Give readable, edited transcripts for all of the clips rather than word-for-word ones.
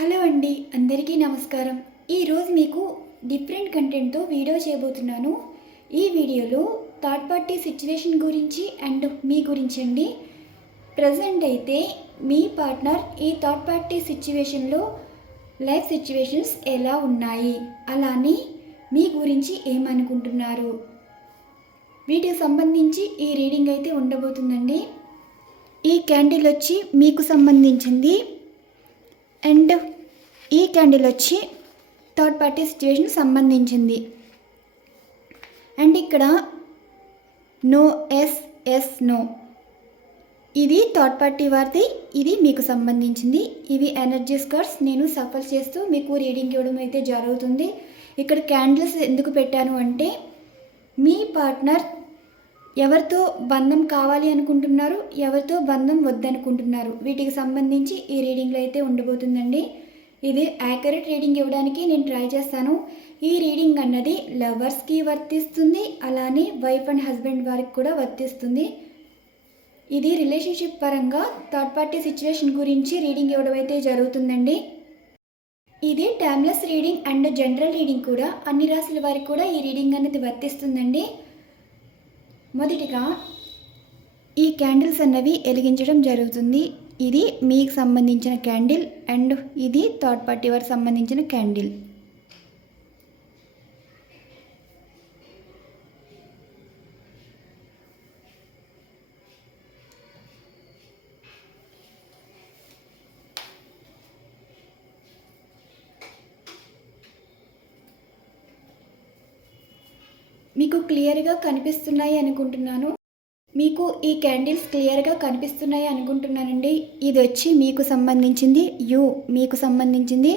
Hello అండి, అందరికీ నమస్కారం. ఈరోజు మీకు డిఫరెంట్ కంటెంట్తో వీడియో చేయబోతున్నాను. ఈ వీడియోలో థర్డ్ పార్టీ సిచ్యువేషన్ గురించి అండ్ మీ గురించి అండి. ప్రజెంట్ అయితే మీ పార్ట్నర్ ఈ థర్డ్ పార్టీ సిచ్యువేషన్లో లైఫ్ సిచ్యువేషన్స్ ఎలా ఉన్నాయి, అలానే మీ గురించి ఏమనుకుంటున్నారు, వీటికి సంబంధించి ఈ రీడింగ్ అయితే ఉండబోతుందండి. ఈ క్యాండిల్ వచ్చి మీకు సంబంధించింది అండ్ ఈ క్యాండిల్ వచ్చి థర్డ్ పార్టీ సిచ్యువేషన్ సంబంధించింది. అండ్ ఇక్కడ నో ఎస్ నో, ఇది థర్డ్ పార్టీ వారిది, ఇది మీకు సంబంధించింది. ఇవి ఎనర్జీస్ కార్డ్స్ నేను సఫర్ చేస్తూ మీకు రీడింగ్ ఇవ్వడం అయితే జరుగుతుంది. ఇక్కడ క్యాండిల్స్ ఎందుకు పెట్టాను అంటే మీ పార్ట్నర్ ఎవరితో బంధం కావాలి అనుకుంటున్నారు, ఎవరితో బంధం వద్దనుకుంటున్నారు, వీటికి సంబంధించి ఈ రీడింగ్లో అయితే ఉండబోతుందండి. ఇది యాక్యురేట్ రీడింగ్ ఇవ్వడానికి నేను ట్రై చేస్తాను. ఈ రీడింగ్ అన్నది లవర్స్కి వర్తిస్తుంది, అలానే వైఫ్ అండ్ హస్బెండ్ వారికి కూడా వర్తిస్తుంది. ఇది రిలేషన్షిప్ పరంగా థర్డ్ పార్టీ సిచ్యువేషన్ గురించి రీడింగ్ ఇవ్వడం అయితే జరుగుతుందండి. ఇది timeless reading and general reading కూడా, అన్ని రాశుల వారికి కూడా ఈ రీడింగ్ అనేది వర్తిస్తుందండి. మొదటిగా ఈ క్యాండిల్స్ అన్నవి వెలిగించడం జరుగుతుంది. ఇది మీకు సంబంధించిన క్యాండిల్ అండ్ ఇది థర్డ్ పార్టీ వారికి సంబంధించిన క్యాండిల్. మీకు క్లియర్గా కనిపిస్తున్నాయి అనుకుంటున్నాను. మీకు ఈ క్యాండిల్స్ క్లియర్గా కనిపిస్తున్నాయి అనుకుంటున్నానండి. ఇది వచ్చి మీకు సంబంధించింది, మీకు సంబంధించింది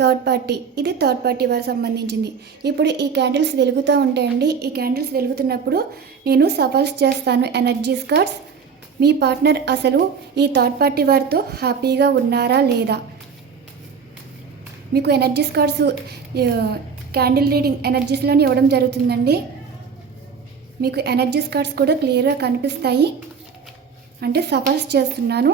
థర్డ్ పార్టీ, ఇది థర్డ్ పార్టీ వారికి సంబంధించింది. ఇప్పుడు ఈ క్యాండిల్స్ వెలుగుతూ ఉంటాయండి. ఈ క్యాండిల్స్ వెలుగుతున్నప్పుడు నేను సఫల్స్ చేస్తాను ఎనర్జీస్ కార్డ్స్. మీ పార్ట్నర్ అసలు ఈ థర్డ్ పార్టీ వారితో హ్యాపీగా ఉన్నారా లేదా, మీకు ఎనర్జీస్ కార్డ్స్ క్యాండిల్ రీడింగ్ ఎనర్జీస్లోని ఇవ్వడం జరుగుతుందండి. మీకు ఎనర్జీస్ కార్డ్స్ కూడా క్లియర్గా కనిపిస్తాయి, అంటే సఫల్స్ చేస్తున్నాను.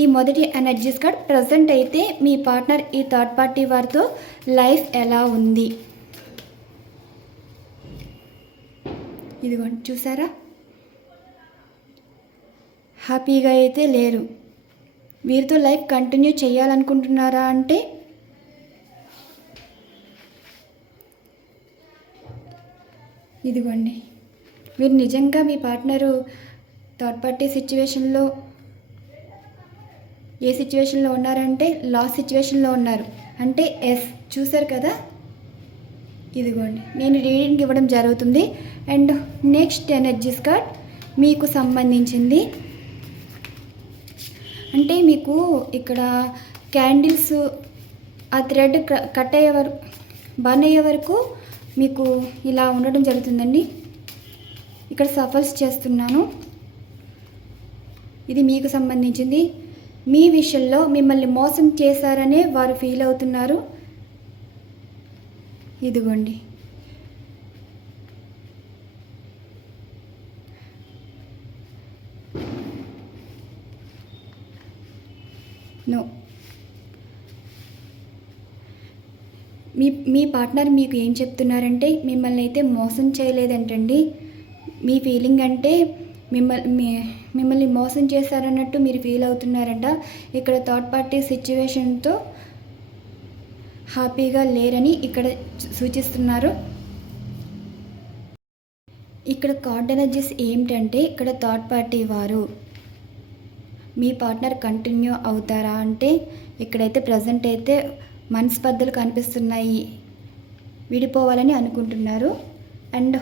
ఈ మొదటి ఎనర్జీస్ కార్డ్, ప్రజెంట్ అయితే మీ పార్ట్నర్ ఈ థర్డ్ పార్టీ వారితో లైఫ్ ఎలా ఉంది, ఇదిగోండి చూసారా, హ్యాపీగా అయితే లేరు. వీరితో లైఫ్ కంటిన్యూ చేయాలనుకుంటున్నారా అంటే ఇదిగోండి, మీరు నిజంగా మీ పార్ట్నరు థర్డ్ పార్టీ సిచ్యువేషన్లో ఏ సిచ్యువేషన్లో ఉన్నారంటే లాస్ట్ సిచ్యువేషన్లో ఉన్నారు, అంటే ఎస్ చూసారు కదా. ఇదిగోండి నేను రీడింగ్ ఇవ్వడం జరుగుతుంది. అండ్ నెక్స్ట్ ఎనర్జీస్ కార్డ్ మీకు సంబంధించింది. అంటే మీకు ఇక్కడ క్యాండిల్స్ ఆ థ్రెడ్ కట్ అయ్యే వరకు, బర్న్ అయ్యే వరకు మీకు ఇలా ఉండడం జరుగుతుందండి. ఇక్కడ సఫల్స్ చేస్తున్నాను. ఇది మీకు సంబంధించింది. మీ విషయంలో మిమ్మల్ని మోసం చేశారనే వారు ఫీల్ అవుతున్నారు. ఇదిగోండి, నో, మీ పార్ట్నర్ మీకు ఏం చెప్తున్నారంటే మిమ్మల్ని అయితే మోసం చేయలేదంటండి. మీ ఫీలింగ్ అంటే మిమ్మల్ని మోసం చేశారన్నట్టు మీరు ఫీల్ అవుతున్నారంట. ఇక్కడ థర్డ్ పార్టీ సిచ్యువేషన్తో హ్యాపీగా లేరని ఇక్కడ సూచిస్తున్నారు. ఇక్కడ కార్డ్ ఎనర్జీస్ ఏమిటంటే, ఇక్కడ థర్డ్ పార్టీ వారు మీ పార్ట్నర్ కంటిన్యూ అవుతారా అంటే ఇక్కడైతే ప్రజెంట్ అయితే మనస్పర్ధలు కనిపిస్తున్నాయి, విడిపోవాలని అనుకుంటున్నారు. అండ్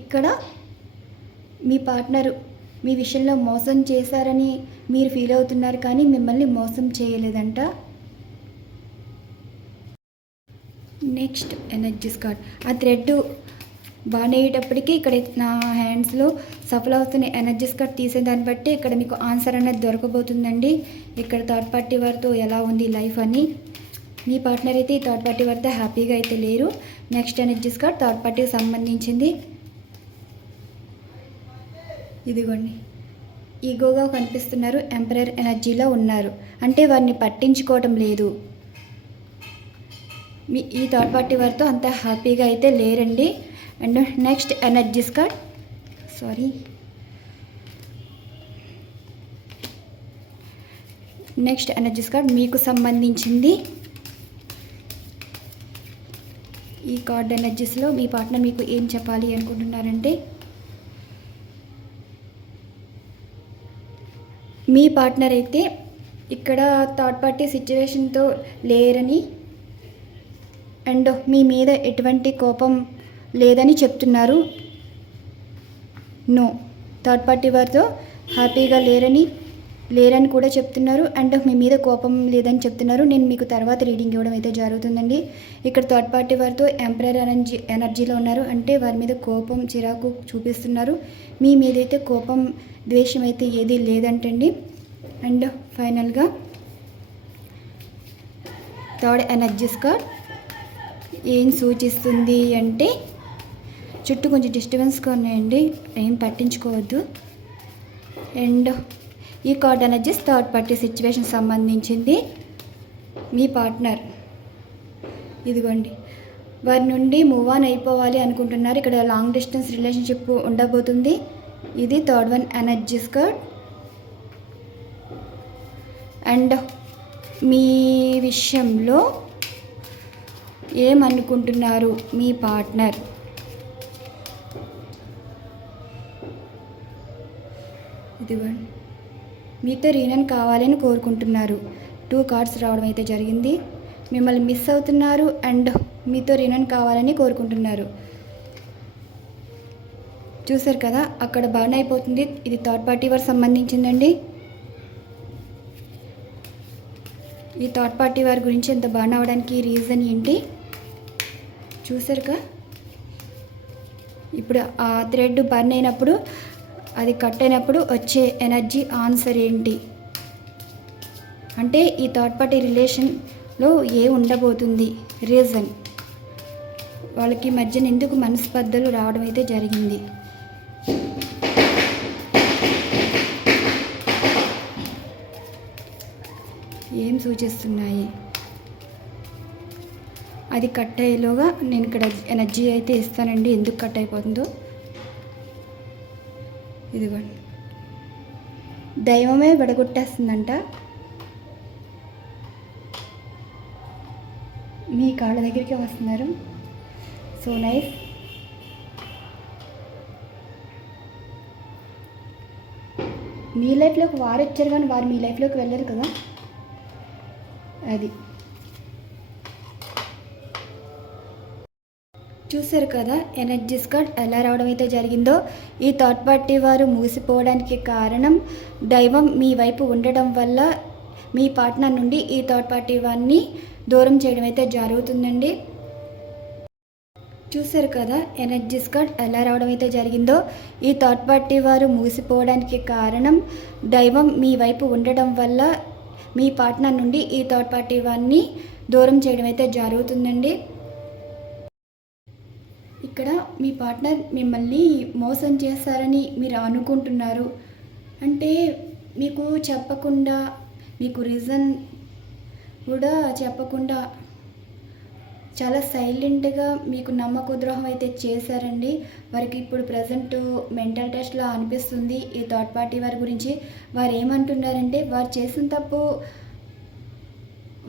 ఇక్కడ మీ పార్ట్నరు మీ విషయంలో మోసం చేశారని మీరు ఫీల్ అవుతున్నారు, కానీ మిమ్మల్ని మోసం చేయలేదంట. నెక్స్ట్ ఎనర్జీస్ కార్డ్, ఆ థ్రెడ్ బాగా అయ్యేటప్పటికీ ఇక్కడ నా హ్యాండ్స్లో సఫల్ అవుతున్న ఎనర్జీస్ కార్డ్ తీసేదాన్ని బట్టి ఇక్కడ మీకు ఆన్సర్ అనేది దొరకబోతుందండి. ఇక్కడ థర్డ్ పార్టీ వారితో ఎలా ఉంది లైఫ్ అని. మీ పార్ట్నర్ అయితే ఈ థర్డ్ పార్టీ వారితో హ్యాపీగా అయితే లేరు. నెక్స్ట్ ఎనర్జీస్ కార్డ్ థర్డ్ పార్టీకి సంబంధించింది. ఇదిగోండి, ఈగోగా కనిపిస్తున్నారు, ఎంపరర్ ఎనర్జీలో ఉన్నారు, అంటే వారిని పట్టించుకోవటం లేదు. ఈ థర్డ్ పార్టీ వారితో అంత హ్యాపీగా అయితే లేరండి. And next energies card, next energies card మీకు సంబంధించింది. ఈ కార్డ్ ఎనర్జీస్లో మీ పార్ట్నర్ మీకు ఏం చెప్పాలి అనుకుంటున్నారంటే, మీ పార్ట్నర్ అయితే ఇక్కడ థర్డ్ పార్టీ సిచ్యువేషన్తో లేరని అండ్ మీ మీద ఎటువంటి కోపం లేదని చెప్తున్నారు. నో, థర్డ్ పార్టీ వారితో హ్యాపీగా లేరని కూడా చెప్తున్నారు. అండ్ మీ మీద కోపం లేదని చెప్తున్నారు. నేను మీకు తర్వాత రీడింగ్ ఇవ్వడం అయితే జరుగుతుందండి. ఇక్కడ థర్డ్ పార్టీ వారితో ఎంపరర్ ఎనర్జీలో ఉన్నారు. అంటే వారి మీద కోపం చిరాకు చూపిస్తున్నారు. మీ మీద అయితే కోపం ద్వేషం అయితే ఏది లేదంటండి. అండ్ ఫైనల్గా థర్డ్ ఎనర్జీస్ కార్డ్ ఏం సూచిస్తుంది అంటే, చుట్టూ కొంచెం డిస్టర్బెన్స్గా ఉన్నాయండి, ఏం పట్టించుకోవద్దు. అండ్ ఈ card energies third party situation సంబంధించింది. మీ పార్ట్నర్ ఇదిగోండి, వారి నుండి మూవ్ ఆన్ అయిపోవాలి అనుకుంటున్నారు. ఇక్కడ లాంగ్ డిస్టెన్స్ రిలేషన్షిప్ ఉండబోతుంది. ఇది third one energies card. And మీ విషయంలో ఏమనుకుంటున్నారు మీ పార్ట్నర్? ఇదిగోండి, మీతో రీయూనియన్ కావాలని కోరుకుంటున్నారు. 2 కార్డ్స్ రావడం అయితే జరిగింది. మిమ్మల్ని మిస్ అవుతున్నారు అండ్ మీతో రీయూనియన్ కావాలని కోరుకుంటున్నారు. చూసారు కదా, అక్కడ బర్న్ అయిపోతుంది. ఇది థర్డ్ పార్టీ వారికి సంబంధించిందండి. ఈ థర్డ్ పార్టీ వారి గురించి ఎంత బర్న్ అవ్వడానికి రీజన్ ఏంటి చూసారుగా. ఇప్పుడు ఆ థ్రెడ్ బర్న్ అయినప్పుడు, అది కట్ అయినప్పుడు వచ్చే ఎనర్జీ ఆన్సర్ ఏంటి అంటే, ఈ థర్డ్ పార్టీ రిలేషన్లో ఉండబోతుంది రీజన్, వాళ్ళకి మధ్యన ఎందుకు మనస్పర్ధలు రావడం అయితే జరిగింది. ఏం సూచిస్తున్నాయి? అది కట్ అయ్యేలోగా నేను ఇక్కడ ఎనర్జీ అయితే ఇస్తానండి, ఎందుకు కట్ అయిపోతుందో. ఇదిగోండి, దైవమే విడగొట్టేస్తుందంట. మీ కాళ్ళ దగ్గరికి వస్తున్నారు. So nice. మీ లైఫ్లోకి వారు వచ్చారు కానీ వారు మీ లైఫ్లోకి వెళ్ళరు కదా. అది చూసారు కదా ఎనర్జీస్ కార్డ్ ఎలా రావడం అయితే జరిగిందో. ఈ థర్డ్ పార్టీ వారు మూసిపోవడానికి కారణం దైవం మీ వైపు ఉండడం వల్ల మీ పార్ట్నర్ నుండి ఈ థర్డ్ పార్టీ వారిని దూరం చేయడం అయితే జరుగుతుందండి. చూసారు కదా ఎనర్జీస్ కార్డ్ ఎలా రావడం అయితే జరిగిందో. ఈ థర్డ్ పార్టీ వారు మూసిపోవడానికి కారణం దైవం మీ వైపు ఉండడం వల్ల మీ పార్ట్నర్ నుండి ఈ థర్డ్ పార్టీ వారిని దూరం చేయడం అయితే జరుగుతుందండి. ఇక్కడ మీ పార్ట్నర్ మిమ్మల్ని మోసం చేస్తారని మీరు అనుకుంటున్నారు. అంటే మీకు చెప్పకుండా, మీకు రీజన్ కూడా చెప్పకుండా చాలా సైలెంట్గా మీకు నమ్మక ద్రోహం అయితే చేశారండి. వారికి ఇప్పుడు ప్రజెంట్ మెంటల్ టెస్ట్లా అనిపిస్తుంది. ఈ థర్డ్ పార్టీ వారి గురించి వారు ఏమంటున్నారంటే, వారు చేసిన తప్పు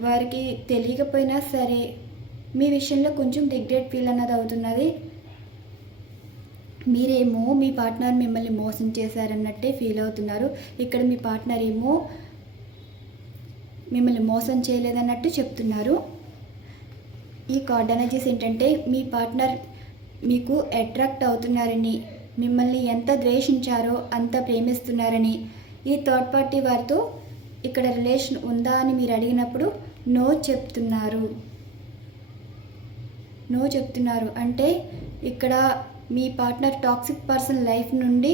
వారికి తెలియకపోయినా సరే మీ విషయంలో కొంచెం రిగ్రెట్ ఫీల్ అన్నది అవుతున్నది. మీరేమో మీ పార్ట్నర్ మిమ్మల్ని మోసం చేశారన్నట్టే ఫీల్ అవుతున్నారు. ఇక్కడ మీ పార్ట్నర్ ఏమో మిమ్మల్ని మోసం చేయలేదన్నట్టు చెప్తున్నారు. ఈ కార్డ్ ఎనర్జీస్ ఏంటంటే, మీ పార్ట్నర్ మీకు అట్రాక్ట్ అవుతున్నారని, మిమ్మల్ని ఎంత ద్వేషించారో అంత ప్రేమిస్తున్నారని, ఈ థర్డ్ పార్టీ వారితో ఇక్కడ రిలేషన్ ఉందా అని మీరు అడిగినప్పుడు నో చెప్తున్నారు. అంటే ఇక్కడ మీ పార్ట్నర్ టాక్సిక్ పర్సన్ లైఫ్ నుండి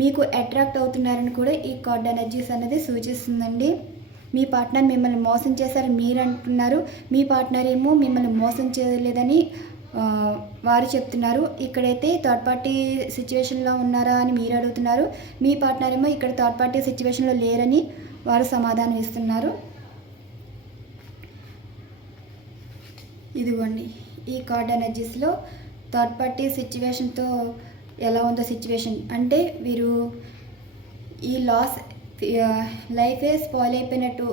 మీకు అట్రాక్ట్ అవుతున్నారని కూడా ఈ కార్డ్ ఎనర్జీస్ అనేది సూచిస్తుందండి. మీ పార్ట్నర్ మిమ్మల్ని మోసం చేశారు మీరు అంటున్నారు, మీ పార్ట్నర్ ఏమో మిమ్మల్ని మోసం చేయలేదని వారు చెప్తున్నారు. ఇక్కడైతే థర్డ్ పార్టీ సిచ్యువేషన్లో ఉన్నారా అని మీరు అడుగుతున్నారు, మీ పార్ట్నర్ ఏమో ఇక్కడ థర్డ్ పార్టీ సిచ్యువేషన్లో లేరని వారు సమాధానం ఇస్తున్నారు. ఇదిగోండి ఈ కార్డ్ ఎనర్జీస్లో థర్డ్ పార్టీ సిచ్యువేషన్తో ఎలా ఉందో సిచ్యువేషన్ అంటే వీరు ఈ లాస్ లైఫే స్పాయిల్ అయిపోయినట్టు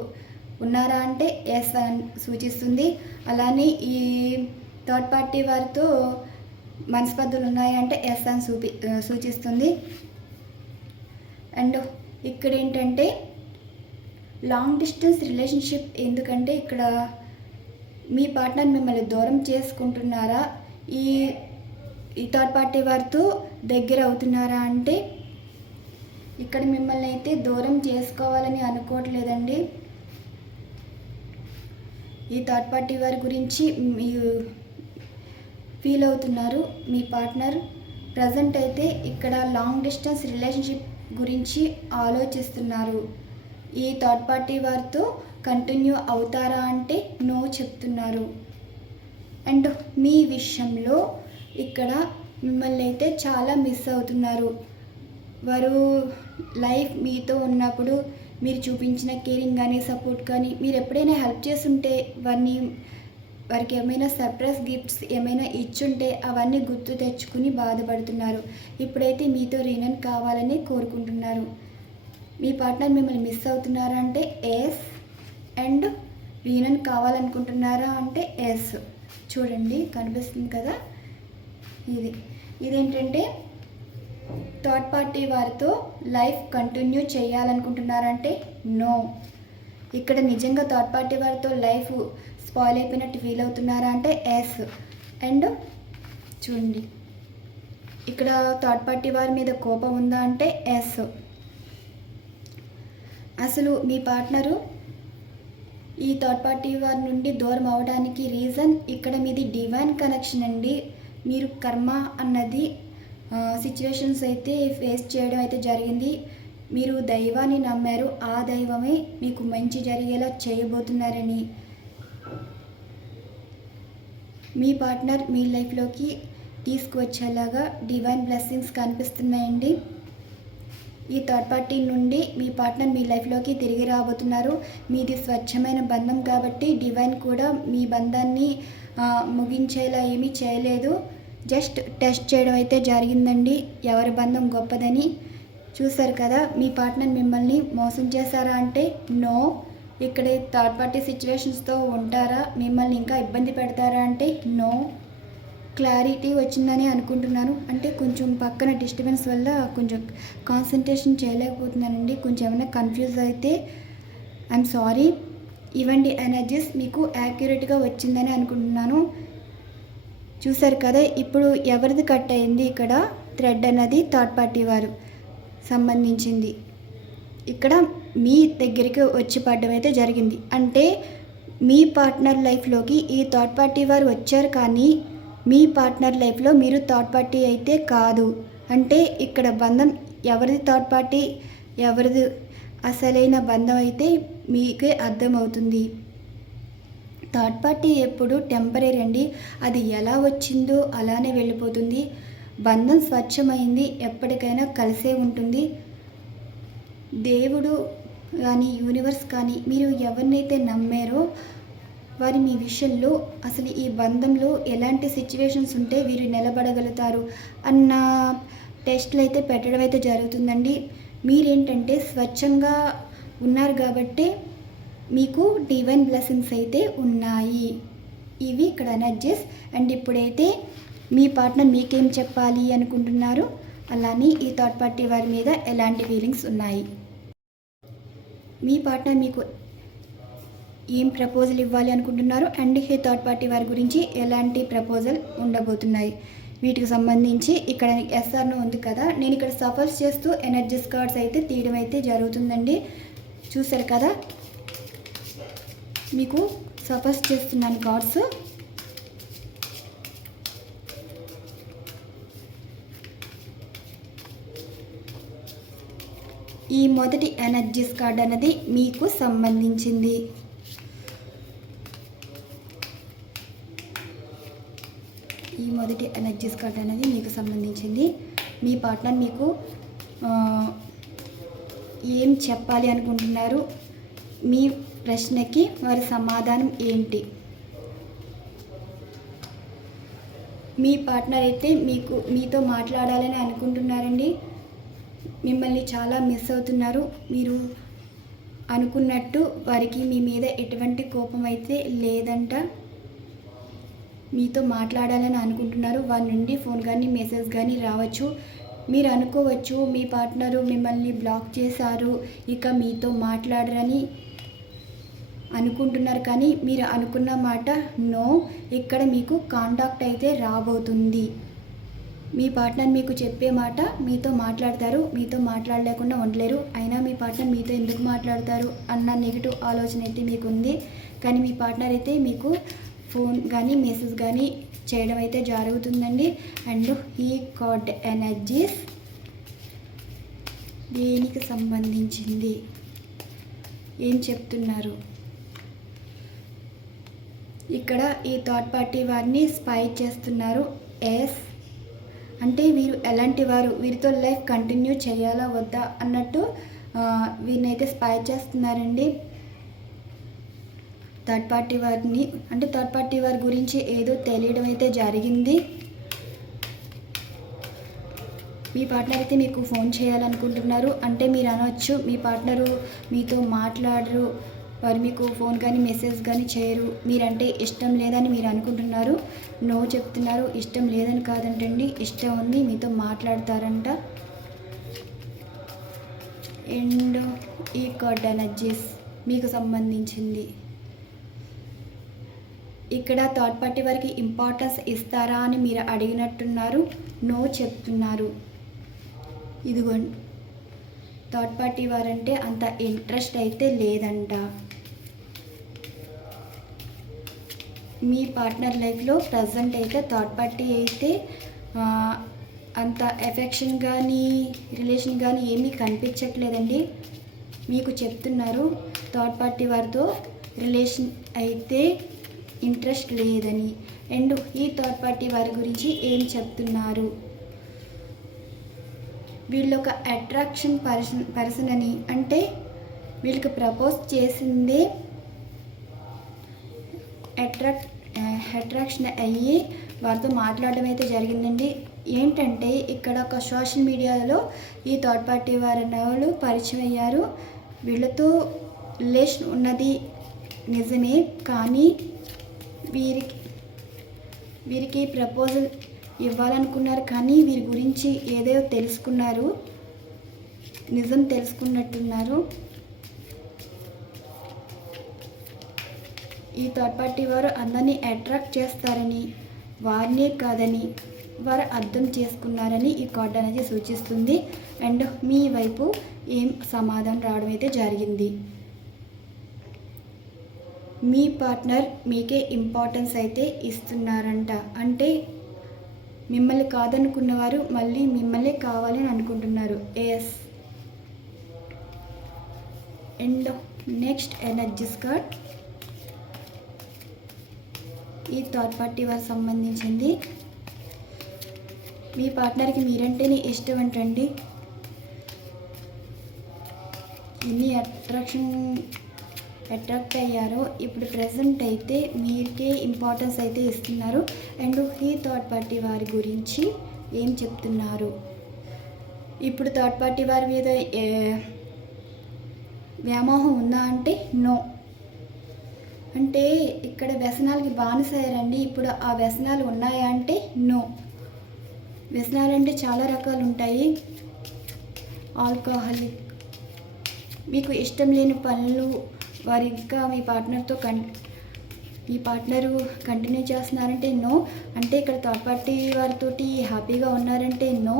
ఉన్నారా అంటే ఎస్ అని సూచిస్తుంది. అలానే ఈ థర్డ్ పార్టీ వారితో మనస్పర్ధలు ఉన్నాయంటే ఎస్ అని సూచిస్తుంది. అండ్ ఇక్కడ ఏంటంటే లాంగ్ డిస్టెన్స్ రిలేషన్షిప్, ఎందుకంటే ఇక్కడ మీ పార్ట్నర్ మిమ్మల్ని దూరం చేసుకుంటున్నారా, ఈ థర్డ్ పార్టీ వారితో దగ్గర అవుతున్నారా అంటే ఇక్కడ మిమ్మల్ని అయితే దూరం చేసుకోవాలని అనుకోవట్లేదండి. ఈ థర్డ్ పార్టీ వారి గురించి మీరు ఫీల్ అవుతున్నారు. మీ పార్ట్నర్ ప్రజెంట్ అయితే ఇక్కడ లాంగ్ డిస్టెన్స్ రిలేషన్షిప్ గురించి ఆలోచిస్తున్నారు. ఈ థర్డ్ పార్టీ వారితో కంటిన్యూ అవుతారా అంటే నో చెప్తున్నారు. అండ్ మీ విషయంలో ఇక్కడ మిమ్మల్ని అయితే చాలా మిస్ అవుతున్నారు. వారు లైఫ్ మీతో ఉన్నప్పుడు మీరు చూపించిన కేరింగ్ కానీ సపోర్ట్ కానీ, మీరు ఎప్పుడైనా హెల్ప్ చేస్తుంటే వారికి ఏమైనా సర్ప్రైజ్ గిఫ్ట్స్ ఏమైనా ఇచ్చుంటే అవన్నీ గుర్తు తెచ్చుకుని బాధపడుతున్నారు. ఇప్పుడైతే మీతో రీయూనియన్ కావాలని కోరుకుంటున్నారు. మీ పార్ట్నర్ మిమ్మల్ని మిస్ అవుతున్నారా అంటే ఎస్, అండ్ రీయూనియన్ కావాలనుకుంటున్నారా అంటే ఎస్. చూడండి కనిపిస్తుంది కదా, ఇదేంటంటే థర్డ్ పార్టీ వారితో లైఫ్ కంటిన్యూ చేయాలనుకుంటున్నారంటే నో. ఇక్కడ నిజంగా థర్డ్ పార్టీ వారితో లైఫ్ స్పాయిల్ అయిపోయినట్టు ఫీల్ అవుతున్నారా అంటే ఎస్. అండ్ చూడండి ఇక్కడ థర్డ్ పార్టీ వారి మీద కోపం ఉందా అంటే ఎస్. అసలు మీ పార్ట్నరు ఈ థర్డ్ పార్టీ వారి నుండి దూరం అవడానికి రీజన్ ఇక్కడ మీది డివైన్ కనెక్షన్ అండి. మీరు కర్మ అన్నది సిచ్యువేషన్స్ అయితే ఫేస్ చేయడం అయితే జరిగింది. మీరు దైవాన్ని నమ్మారు, ఆ దైవమే మీకు మంచి జరిగేలా చేయబోతున్నారని మీ పార్ట్నర్ మీ లైఫ్లోకి తీసుకువచ్చేలాగా డివైన్ బ్లెస్సింగ్స్ కనిపిస్తున్నాయండి. ఈ థర్డ్ పార్టీ నుండి మీ పార్ట్నర్ మీ లైఫ్లోకి తిరిగి రాబోతున్నారు. మీది స్వచ్ఛమైన బంధం కాబట్టి డివైన్ కూడా మీ బంధాన్ని ముగించేలా ఏమీ చేయలేదు, జస్ట్ టెస్ట్ చేయడం అయితే జరిగిందండి ఎవరి బంధం గొప్పదని. చూసారు కదా, మీ పార్ట్నర్ మిమ్మల్ని మోసం చేశారా అంటే నో. ఇక్కడ థర్డ్ పార్టీ సిచ్యువేషన్స్తో ఉంటారా, మిమ్మల్ని ఇంకా ఇబ్బంది పెడతారా అంటే నో. క్లారిటీ వచ్చిందని అనుకుంటున్నాను. అంటే కొంచెం పక్కన డిస్టర్బెన్స్ వల్ల కొంచెం కాన్సన్ట్రేషన్ చేయలేకపోతున్నానండి. కొంచెం ఏమైనా కన్ఫ్యూజ్ అయితే ఐఎమ్ సారీ. ఇవండి ఎనర్జీస్ మీకు యాక్యురేట్గా వచ్చిందని అనుకుంటున్నాను. చూసారు కదా, ఇప్పుడు ఎవరిది కట్ అయింది, ఇక్కడ థ్రెడ్ అన్నది థర్డ్ పార్టీ వారు సంబంధించింది. ఇక్కడ మీ దగ్గరికి వచ్చి పడడం అయితే జరిగింది. అంటే మీ పార్ట్నర్ లైఫ్లోకి ఈ థర్డ్ పార్టీ వారు వచ్చారు, కానీ మీ పార్ట్నర్ లైఫ్లో మీరు థర్డ్ పార్టీ అయితే కాదు. అంటే ఇక్కడ బంధం ఎవరిది థర్డ్ పార్టీ, ఎవరిది అసలైన బంధం అయితే మీకే అర్థమవుతుంది. థర్డ్ పార్టీ ఎప్పుడు టెంపరీ అండి, అది ఎలా వచ్చిందో అలానే వెళ్ళిపోతుంది. బంధం స్వచ్ఛమైంది, ఎప్పటికైనా కలిసే ఉంటుంది. దేవుడు కానీ యూనివర్స్ కానీ మీరు ఎవరినైతే నమ్మారో వారి మీ విషయంలో అసలు ఈ బంధంలో ఎలాంటి సిచ్యువేషన్స్ ఉంటే వీరు నిలబడగలుగుతారు అన్న టెస్ట్లు అయితే పెట్టడం అయితే జరుగుతుందండి. మీరేంటంటే స్వచ్ఛంగా ఉన్నారు కాబట్టి మీకు డివైన్ బ్లెస్సింగ్స్ అయితే ఉన్నాయి. ఇవి ఇక్కడ ఎనర్జీస్. అండ్ ఇప్పుడైతే మీ పార్ట్నర్ మీకేం చెప్పాలి అనుకుంటున్నారు, అలానే ఈ థర్డ్ పార్టీ వారి మీద ఎలాంటి ఫీలింగ్స్ ఉన్నాయి, మీ పార్ట్నర్ మీకు ఏం ప్రపోజల్ ఇవ్వాలి అనుకుంటున్నారు, అండ్ ఈ థర్డ్ పార్టీ వారి గురించి ఎలాంటి ప్రపోజల్ ఉండబోతున్నాయి, వీటికి సంబంధించి ఇక్కడ ఎస్ఆర్ను ఉంది కదా, నేను ఇక్కడ సఫర్స్ చేస్తూ ఎనర్జీస్ కార్డ్స్ అయితే తీయడం అయితే జరుగుతుందండి. చూసారు కదా, మీకు సఫర్స్ చేస్తున్నాను కార్డ్స్. ఈ మొదటి ఎనర్జీస్ కార్డ్ అనేది మీకు సంబంధించింది. ఈ మొదటి ఎనర్జీస్ కార్డ్ అనేది మీకు సంబంధించింది. మీ పార్ట్నర్ మీకు ఏం చెప్పాలి అనుకుంటున్నారు, మీ ప్రశ్నకి వారి సమాధానం ఏంటి, మీ పార్ట్నర్ అయితే మీతో మాట్లాడాలని అనుకుంటున్నారండి. మిమ్మల్ని చాలా మిస్ అవుతున్నారు. మీరు అనుకున్నట్టు వారికి మీ మీద ఎటువంటి కోపం అయితే లేదంట. మీతో మాట్లాడాలని అనుకుంటున్నారు. వారి నుండి ఫోన్ కానీ మెసేజ్ కానీ రావచ్చు. మీరు అనుకోవచ్చు మీ పార్ట్నరు మిమ్మల్ని బ్లాక్ చేశారు, ఇక మీతో మాట్లాడరని అనుకుంటున్నారు. కానీ మీరు అనుకున్న మాట నో. ఇక్కడ మీకు కాంటాక్ట్ అయితే రాబోతుంది. మీ పార్ట్నర్ మీకు చెప్పే మాట మీతో మాట్లాడతారు. మీతో మాట్లాడలేకుండా ఉండలేరు. అయినా మీ పార్ట్నర్ మీతో ఎందుకు మాట్లాడతారు అన్న నెగిటివ్ ఆలోచన అయితే మీకు ఉంది. కానీ మీ పార్ట్నర్ అయితే మీకు ఫోన్ కానీ మెసేజ్ కానీ చేయడం అయితే జరుగుతుందండి. అండ్ ఈ కార్డ్ ఎనర్జీస్ దేనికి సంబంధించింది, ఏం చెప్తున్నారు? ఇక్కడ ఈ థర్డ్ పార్టీ వారిని స్పై చేస్తున్నారు. ఎస్ అంటే వీరు ఎలాంటి వారు, వీరితో లైఫ్ కంటిన్యూ చేయాలా వద్దా అన్నట్టు వీరిని అయితే స్పై చేస్తున్నారండి. థర్డ్ పార్టీ వారిని అంటే థర్డ్ పార్టీ వారి గురించి ఏదో తెలియడం అయితే జరిగింది. మీ పార్ట్నర్ అయితే మీకు ఫోన్ చేయాలనుకుంటున్నారు. అంటే మీరు అనవచ్చు మీ పార్ట్నరు మీతో మాట్లాడరు, వారు మీకు ఫోన్ కానీ మెసేజ్ కానీ చేయరు, మీరంటే ఇష్టం లేదని మీరు అనుకుంటున్నారు. నో చెప్తున్నారు. ఇష్టం లేదని కాదంటండి, ఇష్టం ఉంది, మీతో మాట్లాడతారంట. అండ్ ఈ కార్డ్ ఎనర్జీస్ మీకు సంబంధించింది. ఇక్కడ థర్డ్ పార్టీ వారికి ఇంపార్టెన్స్ ఇస్తారా అని మీరు అడిగినట్టున్నారు. నో చెప్తున్నారు. ఇదిగోండి, థర్డ్ పార్టీ వారంటే అంత ఇంట్రెస్ట్ అయితే లేదంట. మీ పార్ట్నర్ లైఫ్లో ప్రజెంట్ అయితే థర్డ్ పార్టీ అయితే అంత ఎఫెక్షన్ కానీ రిలేషన్ కానీ ఏమీ కనిపించట్లేదండి. మీకు చెప్తున్నారు థర్డ్ పార్టీ వారితో రిలేషన్ అయితే ఇంట్రెస్ట్ లేదని. అండ్ ఈ థర్డ్ పార్టీ వారి గురించి ఏం చెప్తున్నారు? వీళ్ళొక అట్రాక్షన్ పర్సన్ అని, అంటే వీళ్ళకి ప్రపోజ్ చేసిందే అట్రాక్షన్ అయ్యి వారితో మాట్లాడడం అయితే జరిగిందండి. ఏంటంటే ఇక్కడ ఒక సోషల్ మీడియాలో ఈ థర్డ్ పార్టీ వారు పరిచయం అయ్యారు. వీళ్ళతో రిలేషన్ ఉన్నది నిజమే, కానీ వీరికి ప్రపోజల్ ఇవ్వాలనుకున్నారు. కానీ వీరి గురించి ఏదో తెలుసుకున్నారు, నిజం తెలుసుకున్నట్టున్నారు. ఈ థర్డ్ పార్టీ వారు అందరినీ అట్రాక్ట్ చేస్తారని, వారినే కాదని వారు అర్థం చేసుకున్నారని ఈ కార్డ్ అనేది సూచిస్తుంది. అండ్ మీ వైపు ఏం సమాధానం రావడం అయితే జరిగింది. మీ పార్ట్నర్ మీకే ఇంపార్టెన్స్ అయితే ఇస్తున్నారంట. అంటే మిమ్మల్ని కాదనుకున్నవారు మళ్ళీ మిమ్మల్ని కావాలని అనుకుంటున్నారు. Yes. And next energies card ఈ థర్డ్ పార్టీ వారికి సంబంధించింది. మీ పార్ట్నర్కి మీరంటేనే ఇష్టం అంటండి. ఎన్ని అట్రాక్ట్ అయ్యారో ఇప్పుడు ప్రజెంట్ అయితే మీకే ఇంపార్టెన్స్ అయితే ఇస్తున్నారు. అండ్ ఈ థర్డ్ పార్టీ వారి గురించి ఏం చెప్తున్నారు? ఇప్పుడు థర్డ్ పార్టీ వారి మీద వ్యామోహం ఉందా అంటే నో. అంటే ఇక్కడ వ్యసనాలకి బానిసయ్యారండి. ఇప్పుడు ఆ వ్యసనాలు ఉన్నాయా అంటే నో. వ్యసనాలు అంటే చాలా రకాలు ఉంటాయి. ఆల్కహాలిక్, మీకు ఇష్టం లేని పనులు వారు ఇంకా మీ పార్ట్నరు కంటిన్యూ చేస్తున్నారంటే నో. అంటే ఇక్కడ థర్డ్ పార్టీ వారితోటి హ్యాపీగా ఉన్నారంటే నో.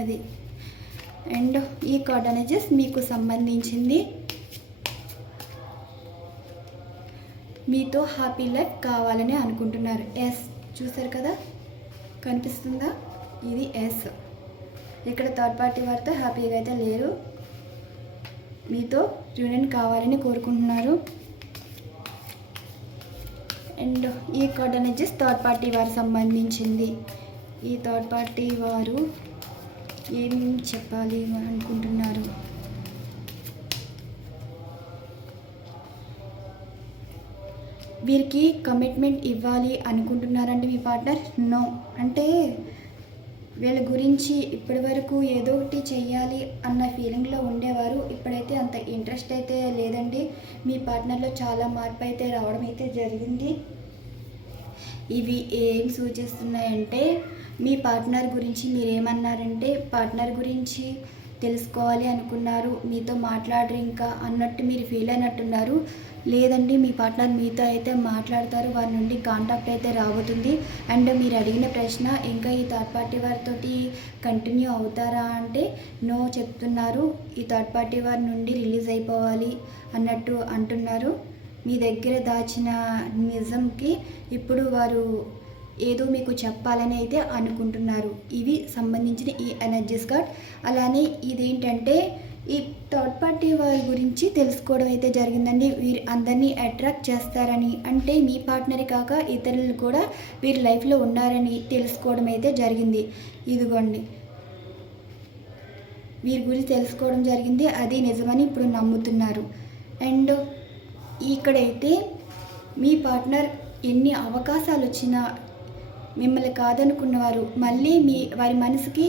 అది. అండ్ ఈ కార్డ్ అనేది మీకు సంబంధించింది. మీతో హ్యాపీ లైఫ్ కావాలని అనుకుంటున్నారు. ఎస్, చూసారు కదా, కనిపిస్తుందా? ఇది ఎస్. ఇక్కడ థర్డ్ పార్టీ వారితో హ్యాపీగా అయితే లేరు, మీతో యూనియన్ కావాలని కోరుకుంటున్నారు. అండ్ ఈ కార్డ్ అనేది థర్డ్ పార్టీ వారికి సంబంధించింది. ఈ థర్డ్ పార్టీ వారు ఏం చెప్పాలి అనుకుంటున్నారు? వీరికి కమిట్మెంట్ ఇవ్వాలి అనుకుంటున్నారంటే మీ పార్ట్నర్ నో అంటే వీళ్ళ గురించి ఇప్పటి వరకు ఏదో ఒకటి చెయ్యాలి అన్న ఫీలింగ్లో ఉండేవారు. ఇప్పుడైతే అంత ఇంట్రెస్ట్ అయితే లేదండి. మీ పార్ట్నర్లో చాలా మార్పు అయితే రావడం అయితే జరిగింది. ఇవి ఏం సూచిస్తున్నాయంటే మీ పార్ట్నర్ గురించి మీరేమన్నారంటే పార్ట్నర్ గురించి తెలుసుకోవాలి అనుకున్నారు, మీతో మాట్లాడరు ఇంకా అన్నట్టు మీరు ఫీల్ అయినట్టున్నారు. లేదండి, మీ పార్ట్నర్ మీతో అయితే మాట్లాడతారు, వారి నుండి కాంటాక్ట్ అయితే రాబోతుంది. అండ్ మీరు అడిగిన ప్రశ్న ఇంకా ఈ థర్డ్ పార్టీ వారితో కంటిన్యూ అవుతారా అంటే నో చెప్తున్నారు. ఈ థర్డ్ పార్టీ వారి నుండి రిలీజ్ అయిపోవాలి అన్నట్టు అంటున్నారు. మీ దగ్గర దాచిన నిజంకి ఇప్పుడు వారు ఏదో మీకు చెప్పాలని అయితే అనుకుంటున్నారు. ఇవి సంబంధించిన ఈ ఎనర్జీస్ కార్డ్. అలానే ఇదేంటంటే ఈ థర్డ్ పార్టీ వారి గురించి తెలుసుకోవడం అయితే జరిగిందండి. వీరు అందరినీ అట్రాక్ట్ చేస్తారని, అంటే మీ పార్ట్నర్ కాక ఇతరులు కూడా వీరి లైఫ్లో ఉన్నారని తెలుసుకోవడం అయితే జరిగింది. ఇదిగోండి, వీరి గురించి తెలుసుకోవడం జరిగింది, అది నిజమని ఇప్పుడు నమ్ముతున్నారు. అండ్ ఇక్కడైతే మీ పార్ట్నర్ ఎన్ని అవకాశాలు వచ్చినా మిమ్మల్ని కాదనుకున్నవారు మళ్ళీ వారి మనసుకి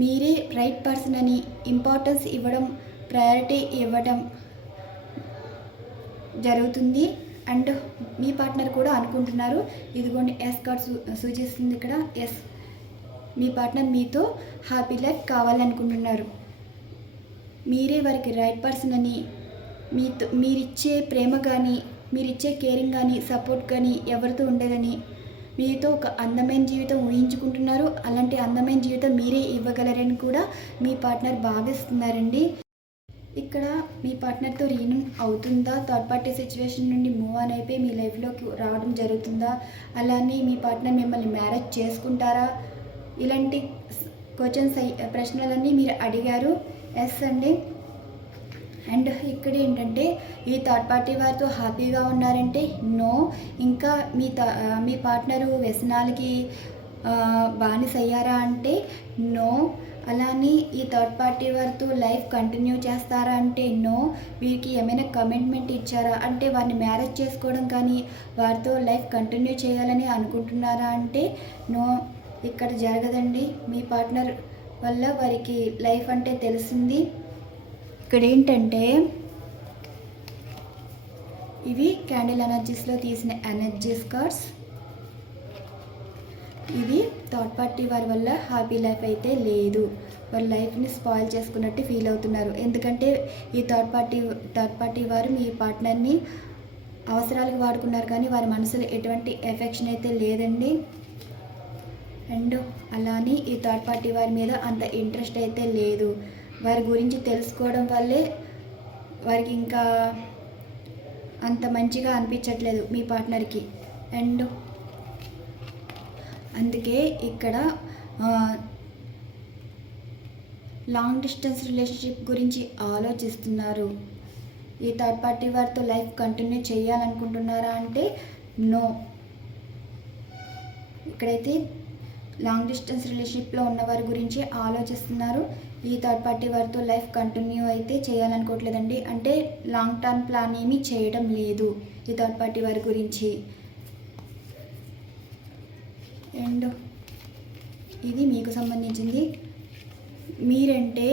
మీరే రైట్ పర్సన్ అని ఇంపార్టెన్స్ ఇవ్వడం, ప్రయారిటీ ఇవ్వడం జరుగుతుంది. అండ్ మీ పార్ట్నర్ కూడా అనుకుంటున్నారు. ఇదిగోండి ఎస్ కార్డ్ సూచిస్తుంది ఇక్కడ. ఎస్, మీ పార్ట్నర్ మీతో హ్యాపీ లైఫ్ కావాలనుకుంటున్నారు. మీరే వారికి రైట్ పర్సన్ అని, మీరిచ్చే ప్రేమ కానీ, మీరిచ్చే కేరింగ్ కానీ, సపోర్ట్ కానీ ఎవరితో ఉండదని, మీతో ఒక అందమైన జీవితం ఊహించుకుంటున్నారు. అలాంటి అందమైన జీవితం మీరే ఇవ్వగలరని కూడా మీ పార్ట్నర్ భావిస్తున్నారండి. ఇక్కడ మీ పార్ట్నర్తో రీయూనియన్ అవుతుందా, థర్డ్ పార్టీ సిచ్యువేషన్ నుండి మూవ్ ఆన్ అయిపోయి మీ లైఫ్లోకి రావడం జరుగుతుందా, అలానే మీ పార్ట్నర్ మిమ్మల్ని మ్యారేజ్ చేసుకుంటారా, ఇలాంటి ప్రశ్నలన్నీ మీరు అడిగారు. ఎస్ అండి. అండ్ ఇక్కడ ఏంటంటే ఈ థర్డ్ పార్టీ వారితో హ్యాపీగా ఉన్నారంటే నో. ఇంకా మీ పార్ట్నరు వ్యసనాలకి బానిసయ్యారా అంటే నో. అలానే ఈ థర్డ్ పార్టీ వారితో లైఫ్ కంటిన్యూ చేస్తారా అంటే నో. వీరికి ఏమైనా కమిట్మెంట్ ఇచ్చారా అంటే వారిని మ్యారేజ్ చేసుకోవడం కానీ వారితో లైఫ్ కంటిన్యూ చేయాలని అనుకుంటున్నారా అంటే నో, ఇక్కడ జరగదండి. మీ పార్ట్నర్ వల్ల వారికి లైఫ్ అంటే తెలిసింది. ఇక్కడ ఏంటంటే ఇవి క్యాండిల్ ఎనర్జీస్లో తీసిన ఎనర్జీస్ కార్డ్స్. ఇది థర్డ్ పార్టీ వారి వల్ల హ్యాపీ లైఫ్ అయితే లేదు, వారి లైఫ్ని స్పాయిల్ చేసుకున్నట్టు ఫీల్ అవుతున్నారు. ఎందుకంటే ఈ థర్డ్ పార్టీ వారు మీ పార్ట్నర్ని అవసరాలకు వాడుకున్నారు కానీ వారి మనసులో ఎటువంటి ఎఫెక్షన్ అయితే లేదండి. అండ్ అలానే ఈ థర్డ్ పార్టీ వారి మీద అంత ఇంట్రెస్ట్ అయితే లేదు. వారి గురించి తెలుసుకోవడం వల్లే వారికి ఇంకా అంత మంచిగా అనిపించట్లేదు మీ పార్ట్నర్కి. అండ్ అందుకే ఇక్కడ లాంగ్ డిస్టెన్స్ రిలేషన్షిప్ గురించి ఆలోచిస్తున్నారు. ఈ థర్డ్ పార్టీ వారితో లైఫ్ కంటిన్యూ చేయాలనుకుంటున్నారా అంటే నో. ఇక్కడైతే లాంగ్ డిస్టెన్స్ రిలేషన్షిప్లో ఉన్న వారి గురించి ఆలోచిస్తున్నారు. ఈ థర్డ్ పార్టీ వారితో లైఫ్ కంటిన్యూ అయితే చేయాలనుకోవట్లేదండి. అంటే లాంగ్ టర్మ్ ప్లాన్ ఏమీ చేయడం లేదు ఈ థర్డ్ పార్టీ వారి గురించి. అండ్ ఇది మీకు సంబంధించింది. మీరంటే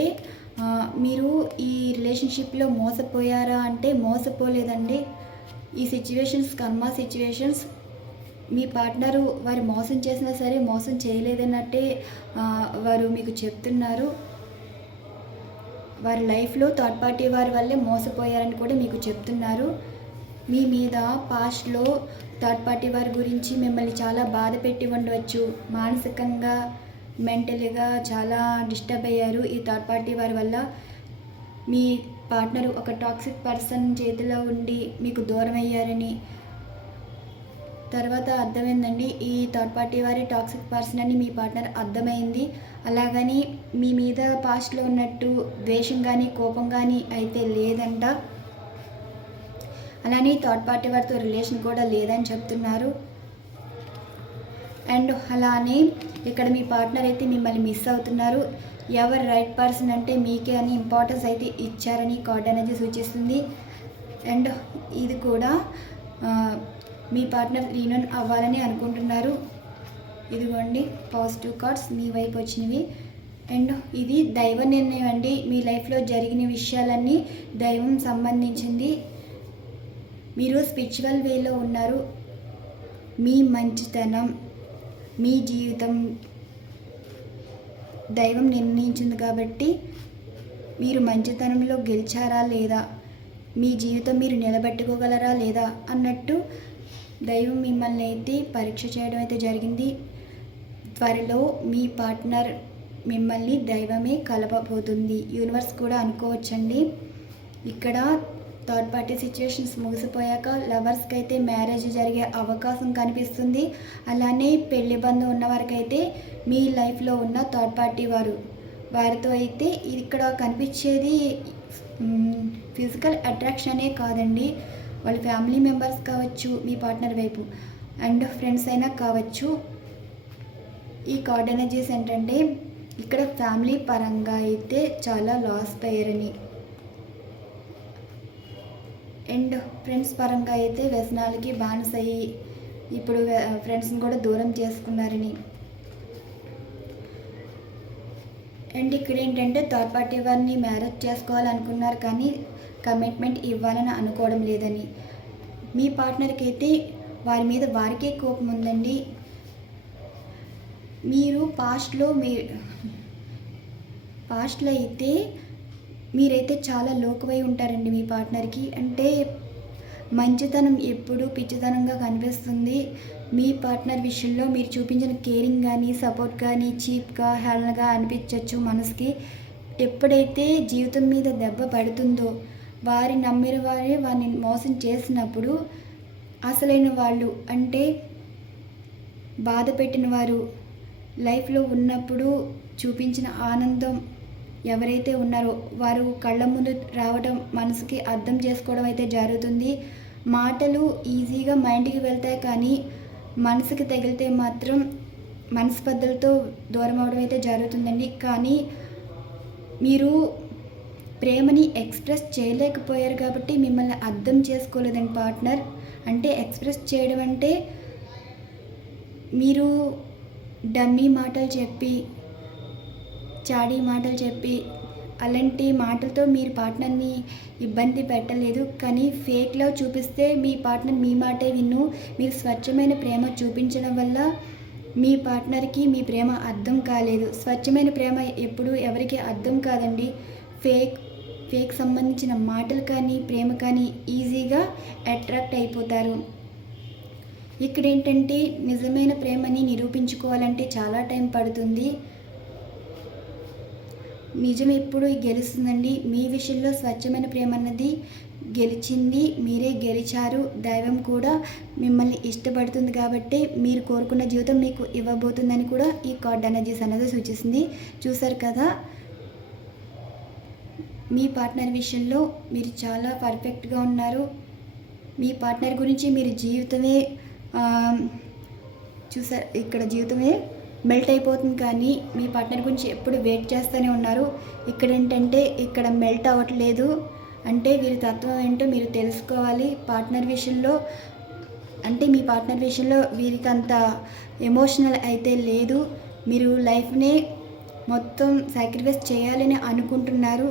మీరు ఈ రిలేషన్షిప్లో మోసపోయారా అంటే మోసపోలేదండి. ఈ సిచ్యువేషన్స్ కర్మ సిచ్యువేషన్స్. మీ పార్ట్నరు వారు మోసం చేసినా సరే మోసం చేయలేదన్నట్టే వారు మీకు చెప్తున్నారు. వారి లైఫ్లో థర్డ్ పార్టీ వారి వల్లే మోసపోయారని కూడా మీకు చెప్తున్నారు. మీ మీద పాస్ట్లో థర్డ్ పార్టీ వారి గురించి మిమ్మల్ని చాలా బాధ పెట్టి ఉండవచ్చు. మానసికంగా మెంటల్గా చాలా డిస్టర్బ్ అయ్యారు ఈ థర్డ్ పార్టీ వారి వల్ల. మీ పార్ట్నరు ఒక టాక్సిక్ పర్సన్ చేతిలో ఉండి మీకు దూరం అయ్యారని తర్వాత అర్థమైందండి. ఈ థర్డ్ పార్టీ వారి టాక్సిక్ పర్సన్ అని మీ పార్ట్నర్ అర్థమైంది. అలాగని మీ మీద పాస్ట్లో ఉన్నట్టు ద్వేషం కానీ కోపం కానీ అయితే లేదంట. అలానే థర్డ్ పార్టీ వారితో రిలేషన్ కూడా లేదని చెప్తున్నారు. అండ్ అలానే ఇక్కడ మీ పార్ట్నర్ అయితే మిమ్మల్ని మిస్ అవుతున్నారు. ఎవరు రైట్ పర్సన్ అంటే మీకే అని ఇంపార్టెన్స్ అయితే ఇచ్చారని కార్డ్ అనేది సూచిస్తుంది. అండ్ ఇది కూడా మీ పార్ట్నర్ రీయూనియన్ అవ్వాలని అనుకుంటున్నారు. ఇదిగోండి పాజిటివ్ కార్డ్స్ మీ వైపు వచ్చినవి. అండ్ ఇది దైవ నిర్ణయం అండి. మీ లైఫ్లో జరిగిన విషయాలన్నీ దైవం సంబంధించింది. మీరు స్పిరిచువల్ వేలో ఉన్నారు. మీ మంచితనం, మీ జీవితం దైవం నిర్ణయించింది కాబట్టి మీరు మంచితనంలో గెలిచారా లేదా, మీ జీవితం మీరు నిలబెట్టుకోగలరా లేదా అన్నట్టు దైవం మిమ్మల్ని అయితే పరీక్ష చేయడం అయితే జరిగింది. త్వరలో మీ పార్ట్నర్ మిమ్మల్ని దైవమే కలపబోతుంది. యూనివర్స్ కూడా అనుకోవచ్చండి. ఇక్కడ థర్డ్ పార్టీ సిచ్యువేషన్స్ ముగిసిపోయాక లవర్స్కి అయితే మ్యారేజ్ జరిగే అవకాశం కనిపిస్తుంది. అలానే పెళ్లి బంధం ఉన్న వారికైతే మీ లైఫ్లో ఉన్న థర్డ్ పార్టీ వారితో అయితే ఇక్కడ కనిపించేది ఫిజికల్ అట్రాక్షనే కాదండి. వాళ్ళ ఫ్యామిలీ మెంబర్స్ కావచ్చు, మీ పార్ట్నర్ వైపు అండ్ ఫ్రెండ్స్ అయినా కావచ్చు. ఈ కార్డ్ ఎనర్జీస్ ఏంటంటే ఇక్కడ ఫ్యామిలీ పరంగా అయితే చాలా లాస్ అయ్యారని, అండ్ ఫ్రెండ్స్ పరంగా అయితే వ్యసనాలకి బానిసయ్యి ఇప్పుడు ఫ్రెండ్స్ని కూడా దూరం చేసుకున్నారని, అండ్ ఇక్కడ ఏంటంటే థర్డ్ పార్టీ వారిని మ్యారేజ్ చేసుకోవాలనుకున్నారు కానీ కమిట్మెంట్ ఇవ్వాలని అనుకోవడం లేదని, మీ పార్ట్నర్కి అయితే వారి మీద వారికే కోపం ఉందండి. మీరు పాస్ట్లో అయితే మీరైతే చాలా లోకువై ఉంటారండి మీ పార్ట్నర్కి. అంటే మంచితనం ఎప్పుడూ పిచ్చితనంగా కనిపిస్తుంది. మీ పార్ట్నర్ విషయంలో మీరు చూపించిన కేరింగ్ కానీ సపోర్ట్ కానీ చీప్గా హేళనగా అనిపించవచ్చు మనసుకి. ఎప్పుడైతే జీవితం మీద దెబ్బ పడుతుందో, వారి నమ్మిన వారిని మోసం చేసినప్పుడు అసలైన వాళ్ళు అంటే బాధ పెట్టిన వారు లైఫ్లో ఉన్నప్పుడు చూపించిన ఆనందం ఎవరైతే ఉన్నారో వారు కళ్ళ ముందు రావడం మనసుకి అర్థం చేసుకోవడం అయితే జరుగుతుంది. మాటలు ఈజీగా మైండ్కి వెళ్తాయి కానీ మనసుకి తగిలితే మాత్రం మనస్పర్ధలతో దూరం అవడం అయితే జరుగుతుందండి. కానీ మీరు ప్రేమని ఎక్స్ప్రెస్ చేయలేకపోయారు కాబట్టి మిమ్మల్ని అర్థం చేసుకోలేదండి పార్ట్నర్. అంటే ఎక్స్ప్రెస్ చేయడం అంటే మీరు డమ్మీ మాటలు చెప్పి, చాడీ మాటలు చెప్పి, అలాంటి మాటలతో మీరు పార్ట్నర్ని ఇబ్బంది పెట్టలేదు. కానీ ఫేక్ లవ్ చూపిస్తే మీ పార్ట్నర్ మీ మాటే మీరు స్వచ్ఛమైన ప్రేమ చూపించడం వల్ల మీ పార్ట్నర్కి మీ ప్రేమ అర్థం కాలేదు. స్వచ్ఛమైన ప్రేమ ఎప్పుడు ఎవరికి అర్థం కాదండి. ఫేక్ సంబంధించిన మాటలు కానీ ప్రేమ కానీ ఈజీగా అట్రాక్ట్ అయిపోతారు. ఇక్కడ ఏంటంటే నిజమైన ప్రేమని నిరూపించుకోవాలంటే చాలా టైం పడుతుంది. నిజం ఎప్పుడు గెలుస్తుందండి. మీ విషయంలో స్వచ్ఛమైన ప్రేమ అన్నది గెలిచింది, మీరే గెలిచారు. దైవం కూడా మిమ్మల్ని ఇష్టపడుతుంది కాబట్టి మీరు కోరుకున్న జీవితం మీకు ఇవ్వబోతుందని కూడా ఈ కార్డ్ ఎనర్జీస్ అనేది సూచిస్తుంది. చూసారు కదా, మీ పార్ట్నర్ విషయంలో మీరు చాలా పర్ఫెక్ట్గా ఉన్నారు. మీ పార్ట్నర్ గురించి మీరు జీవితమే చూసారు, ఇక్కడ జీవితమే మెల్ట్ అయిపోతుంది కానీ మీ పార్ట్నర్ గురించి ఎప్పుడు వెయిట్ చేస్తూనే ఉన్నారు. ఇక్కడ ఏంటంటే ఇక్కడ మెల్ట్ అవ్వట్లేదు. అంటే వీరి తత్వం ఏంటో మీరు తెలుసుకోవాలి. పార్ట్నర్ విషయంలో అంటే మీ పార్ట్నర్ విషయంలో వీరికి అంత ఎమోషనల్ అయితే లేదు. మీరు లైఫ్ని మొత్తం సాక్రిఫైస్ చేయాలని అనుకుంటున్నారు.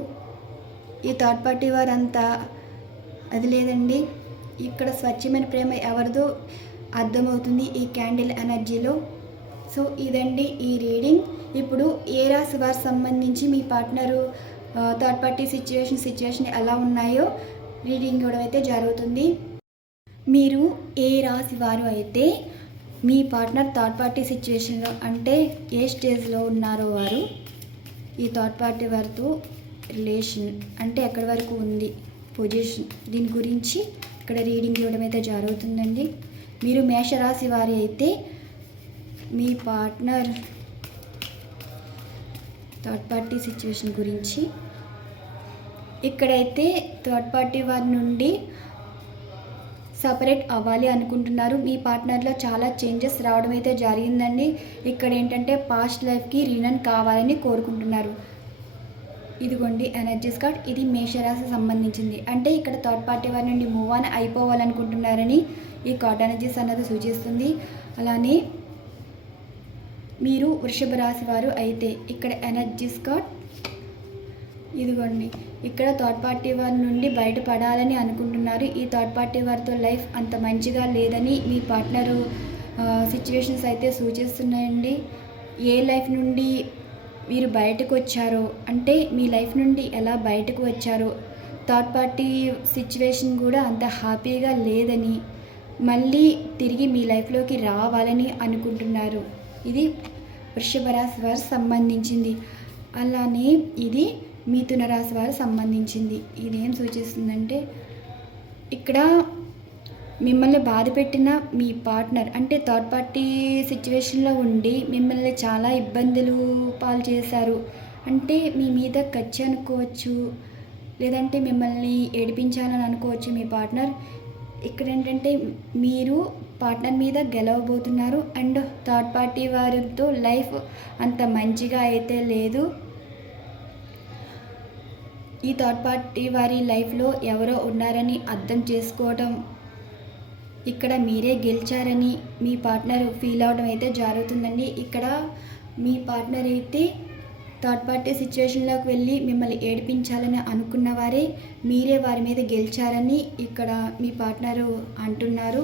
ఈ థర్డ్ పార్టీ వారంతా అది లేదండి. ఇక్కడ స్వచ్ఛమైన ప్రేమ ఎవరిదో అర్థమవుతుంది ఈ క్యాండిల్ ఎనర్జీలో. సో ఇదండి ఈ రీడింగ్. ఇప్పుడు ఏ రాశి వారికి సంబంధించి మీ పార్ట్నరు థర్డ్ పార్టీ సిచ్యువేషన్ ఎలా ఉన్నాయో రీడింగ్ ఇవ్వడం అయితే జరుగుతుంది. మీరు ఏ రాశి వారు అయితే మీ పార్ట్నర్ థర్డ్ పార్టీ సిచ్యువేషన్లో అంటే ఏ స్టేజ్లో ఉన్నారో వారు ఈ థర్డ్ పార్టీ వారితో రిలేషన్ అంటే ఎక్కడి వరకు ఉంది పొజిషన్, దీని గురించి ఇక్కడ రీడింగ్ ఇవ్వడం అయితే జరుగుతుందండి. మీరు మేషరాశి వారి అయితే మీ పార్ట్నర్ థర్డ్ పార్టీ సిచ్యువేషన్ గురించి ఇక్కడైతే థర్డ్ పార్టీ వారి నుండి సపరేట్ అవ్వాలి అనుకుంటున్నారు. మీ పార్ట్నర్లో చాలా చేంజెస్ రావడం అయితే జరిగిందండి. ఇక్కడ ఏంటంటే పాస్ట్ లైఫ్కి రీయూనియన్ కావాలని కోరుకుంటున్నారు. ఇదిగోండి ఎనర్జీస్ కార్డ్. ఇది మేషరాశి సంబంధించింది. అంటే ఇక్కడ థర్డ్ పార్టీ వారి నుండి మూవ్ ఆన్ అయిపోవాలనుకుంటున్నారని ఈ కార్డ్ ఎనర్జీస్ అన్నది సూచిస్తుంది. అలానే మీరు వృషభ రాశి వారు అయితే ఇక్కడ ఎనర్జీస్ కార్డ్ ఇదిగోండి. ఇక్కడ థర్డ్ పార్టీ వారి నుండి బయటపడాలని అనుకుంటున్నారు. ఈ థర్డ్ పార్టీ వారితో లైఫ్ అంత మంచిగా లేదని మీ పార్ట్నరు సిచ్యువేషన్స్ అయితే సూచిస్తున్నాయండి. ఏ లైఫ్ నుండి మీరు బయటకు వచ్చారో, అంటే మీ లైఫ్ నుండి ఎలా బయటకు వచ్చారో, థర్డ్ పార్టీ సిచ్యువేషన్ కూడా అంత హ్యాపీగా లేదని మళ్ళీ తిరిగి మీ లైఫ్లోకి రావాలని అనుకుంటున్నారు. ఇది వృషభ రాశి వారు సంబంధించింది. అలానే ఇది మిథున రాశి వారు సంబంధించింది. ఇదేం సూచిస్తుందంటే ఇక్కడ మిమ్మల్ని బాధ పెట్టిన మీ పార్ట్నర్ అంటే థర్డ్ పార్టీ సిచ్యువేషన్లో ఉండి మిమ్మల్ని చాలా ఇబ్బందులు పాలు చేశారు. అంటే మీ మీద కచ్చి అనుకోవచ్చు, లేదంటే మిమ్మల్ని ఏడిపించాలని అనుకోవచ్చు మీ పార్ట్నర్. ఇక్కడ ఏంటంటే మీరు పార్ట్నర్ మీద గెలవబోతున్నారు. అండ్ థర్డ్ పార్టీ వారితో లైఫ్ అంత మంచిగా అయితే లేదు. ఈ థర్డ్ పార్టీ వారి లైఫ్లో ఎవరో ఉన్నారని అర్థం చేసుకోవడం, ఇక్కడ మీరే గెలిచారని మీ పార్ట్నర్ ఫీల్ అవడం అయితే జరుగుతుందండి. ఇక్కడ మీ పార్ట్నర్ అయితే థర్డ్ పార్టీ సిచ్యువేషన్లోకి వెళ్ళి మిమ్మల్ని ఏడిపించాలని అనుకున్న వారే మీరే వారి మీద గెలిచారని ఇక్కడ మీ పార్ట్నరు అంటున్నారు.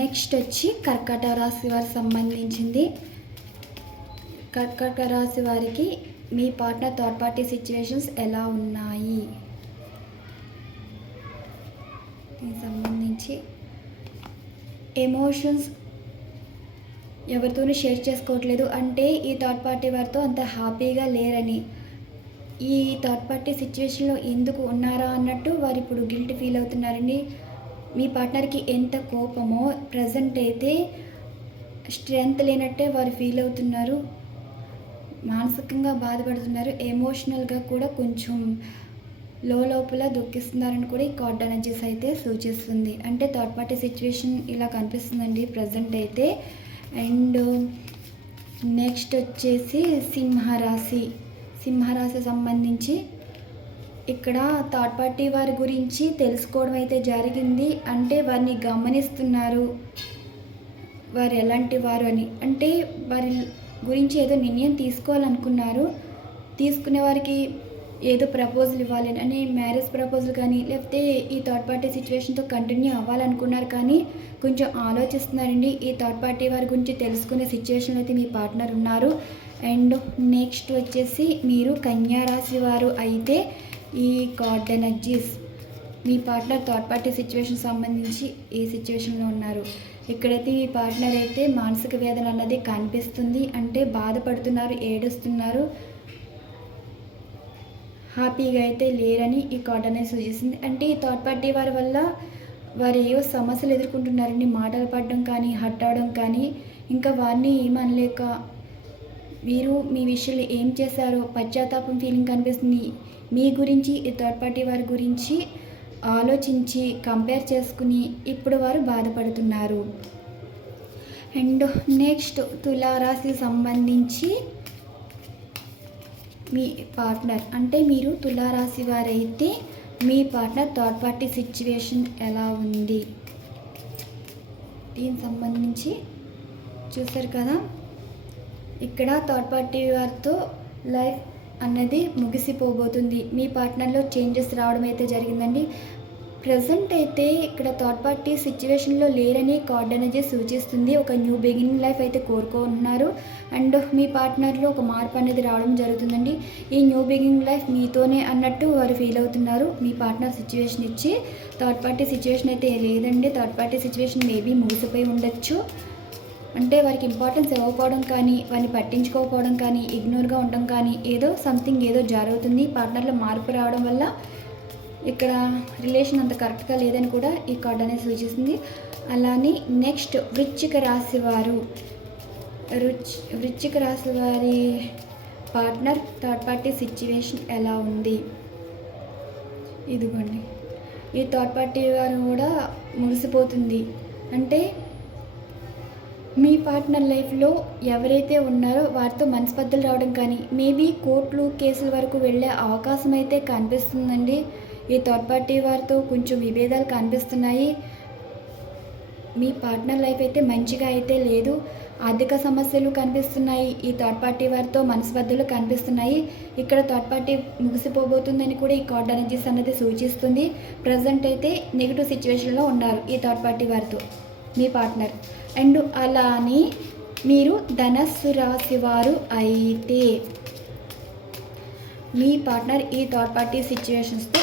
నెక్స్ట్ వచ్చి కర్కాటక రాశి వారికి సంబంధించింది. కర్కాటక రాశి వారికి మీ పార్ట్నర్ థర్డ్ పార్టీ సిచ్యువేషన్స్ ఎలా ఉన్నాయి దీనికి సంబంధించి ఎమోషన్స్ ఎవరితోనూ షేర్ చేసుకోవట్లేదు. అంటే ఈ థర్డ్ పార్టీ వారితో అంత హ్యాపీగా లేరని, ఈ థర్డ్ పార్టీ సిచ్యువేషన్లో ఎందుకు ఉన్నారా అన్నట్టు వారు ఇప్పుడు గిల్ట్ ఫీల్ అవుతున్నారండి. మీ పార్ట్నర్కి ఎంత కోపమో ప్రజెంట్ అయితే స్ట్రెంగ్త్ లేనట్టే వారు ఫీల్ అవుతున్నారు. మానసికంగా బాధపడుతున్నారు. ఎమోషనల్గా కూడా కొంచెం లోపల దుఃఖిస్తున్నారని కూడా ఈ కార్డ్ ఎనర్జీస్ అయితే సూచిస్తుంది. అంటే థర్డ్ పార్టీ సిచ్యువేషన్ ఇలా కనిపిస్తుందండి ప్రజెంట్ అయితే. అండ్ నెక్స్ట్ వచ్చేసి సింహరాశి సంబంధించి ఇక్కడ థర్డ్ పార్టీ వారి గురించి తెలుసుకోవడం అయితే జరిగింది. అంటే వారిని గమనిస్తున్నారు, వారు ఎలాంటి వారు అని. అంటే వారి గురించి ఏదో నిర్ణయం తీసుకోవాలనుకున్నారు. తీసుకునే వారికి ఏదో ప్రపోజల్ ఇవ్వాలి అని, మ్యారేజ్ ప్రపోజల్ కానీ, లేకపోతే ఈ థర్డ్ పార్టీ సిచ్యువేషన్తో కంటిన్యూ అవ్వాలనుకున్నారు. కానీ కొంచెం ఆలోచిస్తున్నారండి. ఈ థర్డ్ పార్టీ వారి గురించి తెలుసుకునే సిచ్యువేషన్ అయితే మీ పార్ట్నర్ ఉన్నారు. అండ్ నెక్స్ట్ వచ్చేసి మీరు కన్యా రాశి వారు అయితే ఈ కార్డ్ ఎనర్జీస్ మీ పార్ట్నర్ థర్డ్ పార్టీ సిచ్యువేషన్ సంబంధించి ఏ సిచ్యువేషన్లో ఉన్నారు. ఇక్కడైతే మీ పార్ట్నర్ అయితే మానసిక వేదన అన్నది కనిపిస్తుంది. అంటే బాధపడుతున్నారు, ఏడుస్తున్నారు, హ్యాపీగా అయితే లేరని ఈ కార్డ్ అనేది సూచిస్తుంది. అంటే ఈ థర్డ్ పార్టీ వారి వల్ల వారు ఏవో సమస్యలు ఎదుర్కొంటున్నారని, మాటలు పడడం కానీ, హర్ట్ అవడం కానీ, ఇంకా వారిని ఏమనలేక మీరు మీ విషయంలో ఏం చేశారో పశ్చాత్తాపం ఫీలింగ్ కనిపిస్తుంది. మీ గురించి ఈ థర్డ్ పార్టీ వారి గురించి ఆలోచించి కంపేర్ చేసుకుని ఇప్పుడు వారు బాధపడుతున్నారు. అండ్ నెక్స్ట్ తులారాశి సంబంధించి మీ పార్ట్నర్ అంటే మీరు తులారాశి వారైతే మీ పార్ట్నర్ థర్డ్ పార్టీ సిచ్యువేషన్ ఎలా ఉంది దీనికి సంబంధించి చూసారు కదా. ఇక్కడ థర్డ్ పార్టీ వారితో లైఫ్ అన్నది ముగిసిపోబోతుంది. మీ పార్ట్నర్లో చేంజెస్ రావడం అయితే జరిగిందండి. ప్రజెంట్ అయితే ఇక్కడ థర్డ్ పార్టీ సిచ్యువేషన్లో లేరని కార్డ్ అనేది సూచిస్తుంది. ఒక న్యూ బిగినింగ్ లైఫ్ అయితే కోరుకుంటున్నారు. అండ్ మీ పార్ట్నర్లో ఒక మార్పు అనేది రావడం జరుగుతుందండి. ఈ న్యూ బిగినింగ్ లైఫ్ మీతోనే అన్నట్టు వారు ఫీల్ అవుతున్నారు. మీ పార్ట్నర్ సిచ్యువేషన్ ఇచ్చి థర్డ్ పార్టీ సిచ్యువేషన్ అయితే లేదండి. థర్డ్ పార్టీ సిచ్యువేషన్ మేబీ ముగిసిపోయి ఉండొచ్చు. అంటే వారికి ఇంపార్టెన్స్ ఇవ్వకపోవడం కానీ, వారిని పట్టించుకోకపోవడం కానీ, ఇగ్నోర్గా ఉండడం కానీ, ఏదో జరుగుతుంది. పార్ట్నర్లో మార్పు రావడం వల్ల ఇక్కడ రిలేషన్ అంత కరెక్ట్గా లేదని కూడా ఈ కార్డ్ అనేది సూచిస్తుంది. అలానే నెక్స్ట్ వృశ్చిక రాశి వారి పార్ట్నర్ థర్డ్ పార్టీ సిచ్యువేషన్ ఎలా ఉంది ఇదిగోండి. ఈ థర్డ్ పార్టీ వారు కూడా ముగిసిపోతుంది. అంటే మీ పార్ట్నర్ లైఫ్లో ఎవరైతే ఉన్నారో వారితో మనస్పర్ధలు రావడం కానీ, మేబీ కోర్టులు కేసుల వరకు వెళ్ళే అవకాశం అయితే కనిపిస్తుందండి. ఈ థర్డ్ పార్టీ వారితో కొంచెం విభేదాలు కనిపిస్తున్నాయి. మీ పార్ట్నర్ లైఫ్ అయితే మంచిగా అయితే లేదు. ఆర్థిక సమస్యలు కనిపిస్తున్నాయి. ఈ థర్డ్ పార్టీ వారితో మనస్పర్ధలు కనిపిస్తున్నాయి. ఇక్కడ థర్డ్ పార్టీ ముగిసిపోబోతుందని కూడా ఈ కార్డ్ ఎనర్జీస్ అన్నది సూచిస్తుంది. ప్రజెంట్ అయితే నెగిటివ్ సిచ్యువేషన్లో ఉన్నారు ఈ థర్డ్ పార్టీ వారితో మీ పార్ట్నర్. అండ్ అలా అని మీరు ధనస్సు రాశి వారు అయితే మీ పార్ట్నర్ ఈ థర్డ్ పార్టీ సిచ్యువేషన్స్తో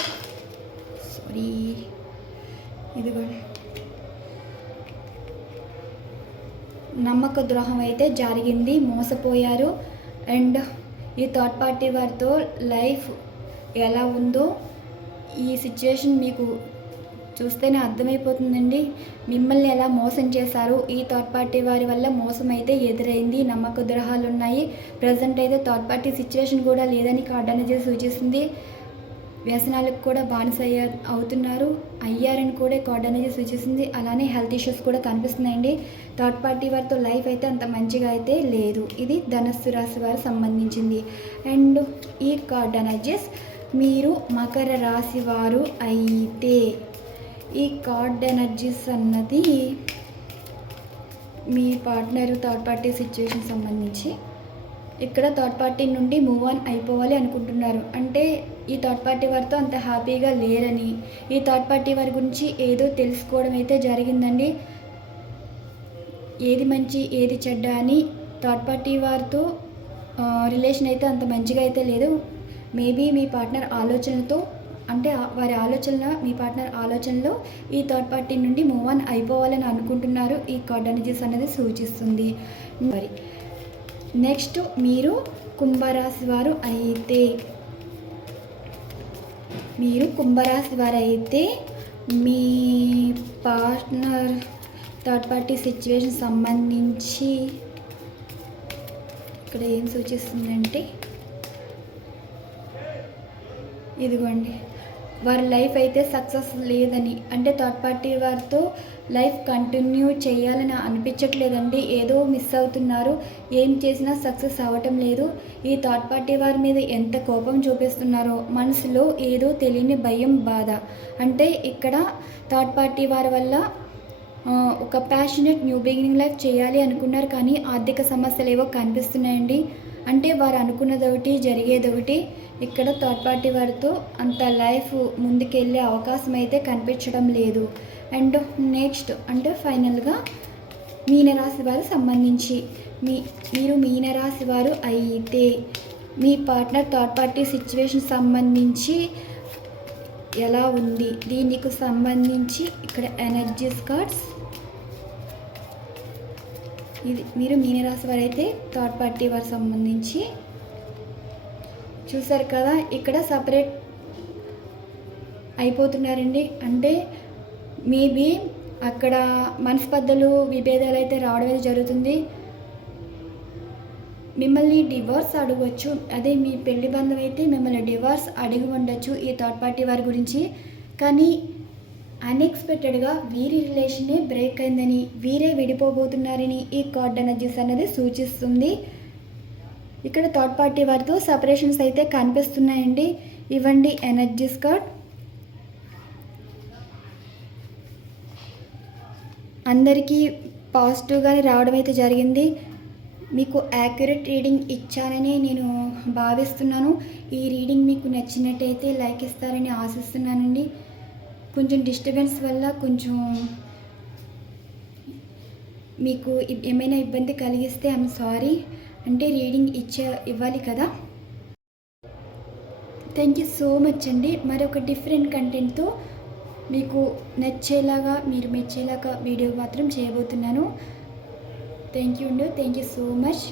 ఇదిగోండి నమ్మక ద్రోహం అయితే జరిగింది, మోసపోయారు. అండ్ ఈ థర్డ్ పార్టీ వారితో లైఫ్ ఎలా ఉందో ఈ సిచ్యువేషన్ మీకు చూస్తేనే అర్థమైపోతుందండి. మిమ్మల్ని ఎలా మోసం చేశారు, ఈ థర్డ్ పార్టీ వారి వల్ల మోసం అయితే ఎదురైంది, నమ్మక ద్రోహాలు ఉన్నాయి. ప్రజెంట్ అయితే థర్డ్ పార్టీ సిచ్యువేషన్ కూడా లేదని కార్డ్ అనేది సూచిస్తుంది. వ్యసనాలకు కూడా బానిస అయ్యారని కూడా కార్డ్ అనేది సూచిస్తుంది. అలానే హెల్త్ ఇష్యూస్ కూడా కనిపిస్తున్నాయండి. థర్డ్ పార్టీ వారితో లైఫ్ అయితే అంత మంచిగా అయితే లేదు. ఇది ధనస్సు రాశి వారికి సంబంధించింది. అండ్ ఈ కార్డ్ ఎనర్జీస్ మీరు మకర రాశి వారు అయితే ఈ కార్డ్ ఎనర్జీస్ అన్నది మీ పార్ట్నర్ థర్డ్ పార్టీ సిచ్యువేషన్ సంబంధించి ఇక్కడ థర్డ్ పార్టీ నుండి మూవ్ ఆన్ అయిపోవాలి అనుకుంటున్నారు. అంటే ఈ థర్డ్ పార్టీ వారితో అంత హ్యాపీగా లేరని, ఈ థర్డ్ పార్టీ వారి గురించి ఏదో తెలుసుకోవడం అయితే జరిగిందండి. ఏది మంచి ఏది చెడ్డ అని థర్డ్ పార్టీ వారితో రిలేషన్ అయితే అంత మంచిగా అయితే లేదు. మేబీ మీ పార్ట్నర్ ఆలోచనలతో అంటే మీ పార్ట్నర్ ఆలోచనలో ఈ థర్డ్ పార్టీ నుండి మూవ్ ఆన్ అయిపోవాలని అనుకుంటున్నారు. ఈ కార్డ్ ఎనర్జీస్ అనేది సూచిస్తుంది. మరి నెక్స్ట్ మీరు కుంభరాశి వారు అయితే మీ పార్ట్నర్ థర్డ్ పార్టీ సిచ్యువేషన్ సంబంధించి ఇక్కడ ఏం సూచిస్తుందంటే ఇదిగోండి వారి లైఫ్ అయితే సక్సెస్ లేదని, అంటే థర్డ్ పార్టీ వారితో లైఫ్ కంటిన్యూ చేయాలని అనిపించట్లేదండి. ఏదో మిస్ అవుతున్నారు, ఏం చేసినా సక్సెస్ అవ్వటం లేదు. ఈ థర్డ్ పార్టీ వారి మీద ఎంత కోపం చూపిస్తున్నారో, మనసులో ఏదో తెలియని భయం, బాధ. అంటే ఇక్కడ థర్డ్ పార్టీ వారి వల్ల ఒక ప్యాషనెట్ న్యూ బిగినింగ్ లైఫ్ చేయాలి అనుకున్నారు, కానీ ఆర్థిక సమస్యలు ఏవో కనిపిస్తున్నాయండి. అంటే వారు అనుకున్నది ఒకటి, జరిగేది ఒకటి. ఇక్కడ థర్డ్ పార్టీ వారితో అంత లైఫ్ ముందుకెళ్ళే అవకాశం అయితే కనిపించడం లేదు. అండ్ నెక్స్ట్ అంటే ఫైనల్గా మీనరాశి వారికి సంబంధించి మీరు మీనరాశి వారు అయితే మీ పార్ట్నర్ థర్డ్ పార్టీ సిచ్యువేషన్ సంబంధించి ఎలా ఉంది, దీనికి సంబంధించి ఇక్కడ ఎనర్జీస్ కార్డ్స్. ఇది మీరు మీనరాశి వారు అయితే థర్డ్ పార్టీ వారికి సంబంధించి చూసారు కదా, ఇక్కడ సపరేట్ అయిపోతున్నారండి. అంటే మేబీ అక్కడ మనస్పర్ధలు, విభేదాలు అయితే రావడం అయితే జరుగుతుంది. మిమ్మల్ని డివోర్స్ అడగవచ్చు. అదే మీ పెళ్లి బంధం అయితే మిమ్మల్ని డివోర్స్ అడిగి ఉండొచ్చు ఈ థర్డ్ పార్టీ వారి గురించి. కానీ అన్ఎక్స్పెక్టెడ్గా వీరి రిలేషనే బ్రేక్ అయిందని, వీరే విడిపోబోతున్నారని ఈ కార్డ్ ఎనర్జీస్ అనేది సూచిస్తుంది. ఇక్కడ థర్డ్ పార్టీ వారితో సపరేషన్స్ అయితే కనిపిస్తున్నాయండి. ఇవ్వండి ఎనర్జీస్ కార్డ్. అందరికీ పాజిటివ్గానే రావడం అయితే జరిగింది. మీకు యాక్యురేట్ రీడింగ్ ఇచ్చానని నేను భావిస్తున్నాను. ఈ రీడింగ్ మీకు నచ్చినట్టయితే లైక్ ఇస్తారని ఆశిస్తున్నానండి. కొంచెం డిస్టర్బెన్స్ వల్ల కొంచెం మీకు ఏమైనా ఇబ్బంది కలిగిస్తే ఐఎమ్ సారీ. అంటే రీడింగ్ ఇవ్వాలి కదా. థ్యాంక్ యూ సో మచ్ అండి. మరొక డిఫరెంట్ కంటెంట్తో మీకు నచ్చేలాగా, మీరు మెచ్చేలాగా వీడియో మాత్రం చేయబోతున్నాను. థ్యాంక్ యూ అండి. Thank you so much.